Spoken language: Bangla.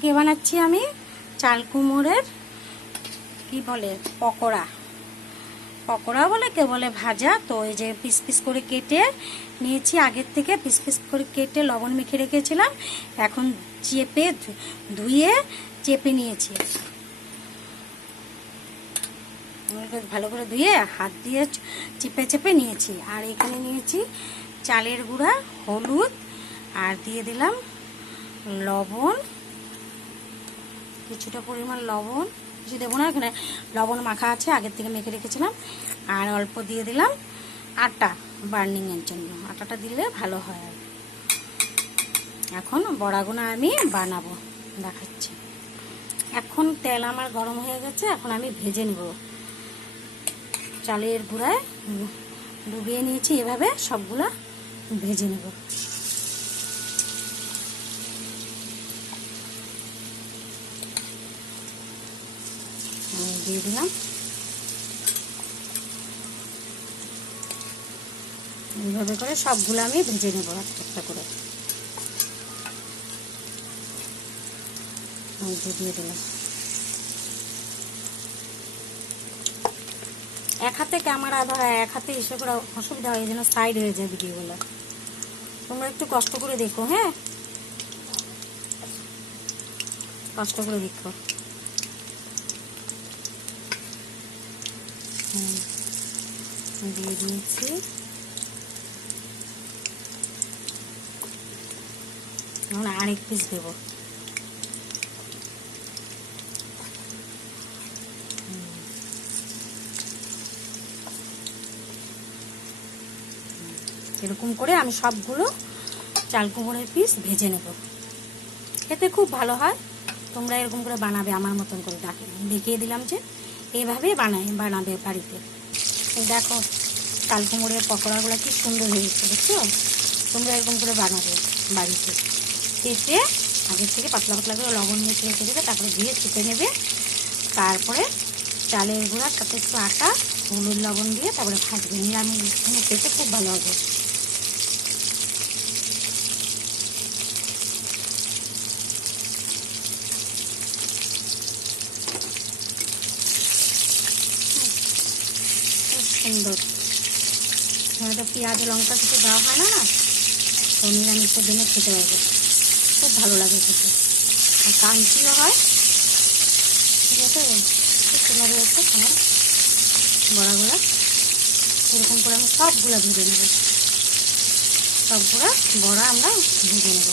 আজকে বানাচ্ছি আমি চাল কুমড়োর কি বলে পকোড়া। পকোড়া বলে কে বলে ভাজা। তো এই যে পিস পিস করে কেটে নিয়েছি, আগের থেকে পিস পিস করে কেটে লবণ মেখে রেখেছিলাম। এখন চেপে ধুয়ে চেপে নিয়েছি, ভালো করে ধুয়ে হাত দিয়ে চেপে চেপে নিয়েছি। আর এখানে নিয়েছি চালের গুঁড়া, হলুদ, আর দিয়ে দিলাম লবণ, কিছুটা পরিমাণ লবণ, কিছু দেবো না, এখানে লবণ মাখা আছে, আগের থেকে মেখে রেখেছিলাম। আর অল্প দিয়ে দিলাম আটা বার্নিংয়ের জন্য, আটাটা দিলে ভালো হয়। আর এখন বড়াগুলো আমি বানাবো, দেখাচ্ছি। এখন তেল আমার গরম হয়ে গেছে, এখন আমি ভেজে নেব। চালের গুঁড়ায় ডুবিয়ে নিয়েছি, এভাবে সবগুলা ভেজে নেব। দিয়ে দিলাম, এইভাবে করে সবগুলো আমি ভেজে নেব একটা একটা করে। দিয়ে দিলাম। এক হাতে ক্যামেরা ধরা, এক হাতে এসে করে অসুবিধা হয়, এই জন্য সাইড হয়ে যায় ভিডিওগুলো। তোমরা একটু কষ্ট করে দেখো, হ্যাঁ, কষ্ট করে দেখো। দিয়ে দিয়েছি। এখন আরেক পিস দেবো। এরকম করে আমি সবগুলো চাল কুমড়োর পিস ভেজে নেব। এতে খুব ভালো হয়, তোমরা এরকম করে বানাবে আমার মতন করে। দেখিয়ে দিলাম যে এইভাবেই বানাবে বাড়িতে। দেখো চাল কুমড়োর পকোড়াগুলো কি সুন্দর হয়েছে, বুঝছো? তোমরা এরকম করে বানাবে বাড়িতে। কেটে আগের থেকে পাতলা পাতলা করে লবণ মেখে রেখে দেবে, তারপরে দিয়ে চেপে নেবে। তারপরে চালের গুঁড়ার সাথে একটু আটা, হলুদ, লবণ দিয়ে তারপরে ভাজবে। নিরামিষ খেতে খুব ভালো হবে। সুন্দর। হয়তো পেঁয়াজ লঙ্কা কিছু দেওয়া হয় না, না তো নিরামিষের দিনে খেতে পারবে, খুব ভালো লাগে খেতে, আর ক্রাঞ্চিও হয়। ঠিক আছে, খুব সুন্দর হয়েছে আমার বড়াগুলা। এরকম করে আমি সবগুলা ভেজে নেব, সবগুলা বড়া আমরা ভেজে নেব।